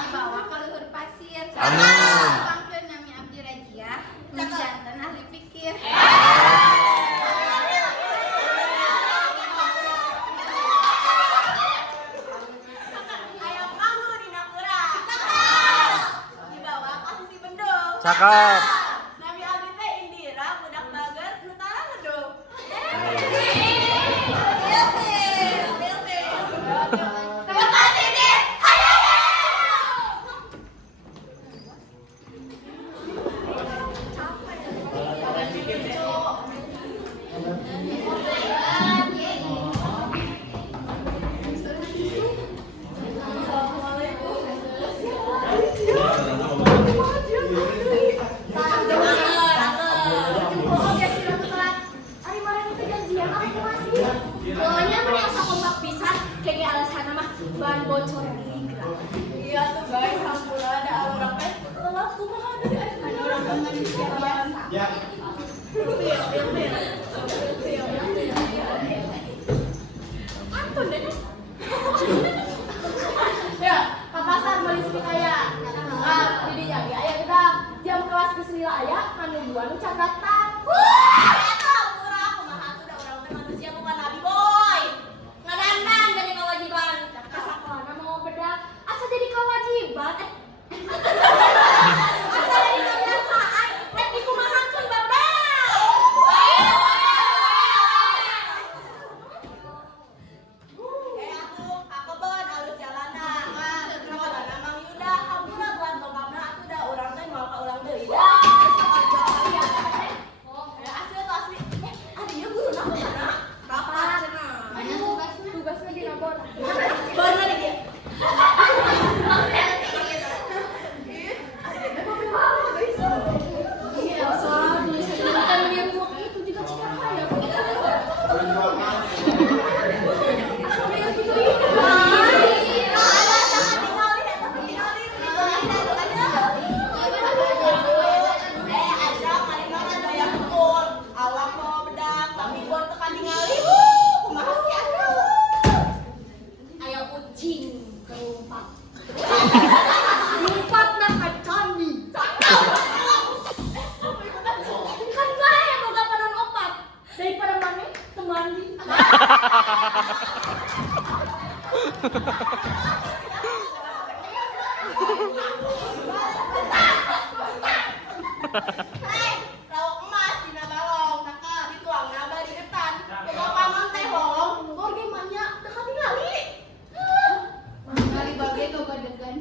Dibawa ke luhur pasir. Amin. Pangkeun nami abdi rajia, jantan ahli pikir. Ayam kamu di Nakura. Dibawa ke sisi bendung. Cakep. Nami abdi teh Indira, budak bager, nutara ngedung. Bahan bocor nih. Iya tuh guys, hampura ada orang teh telat kumaha dari ada orang manusia biasa. Ya. Ampun deh. Ya, ke pasar beli sekaya. Jadi jadi aya kita jam kelas geus lila aya anu dua nu cagatan. Eta murah kumaha tuh da urang teh manusia bukan nabi boy. Ngadandan jadi kewajiban. Kasakoana mau bedak asa jadi kewajiban. Asa jadi kebiasaan. Dikumahakeun barudak. Atuh kakebon alus jalanan. Jalanan Mang Yuda hampura buat bokapna atuh da urang teh moal ka urang deui. Asli tuh asli. Adieu guru na sana. Rapat cenah. Tugasna di labor. Bener di dia. Iya, soal tulisan kan menyeruak itu juga cakap ya. Hei, lauk emas dina balong, kakak dituang naba di depan. Boga paman teh bolong, gor ge manya teu katingali. Kali bagai kau gadegan.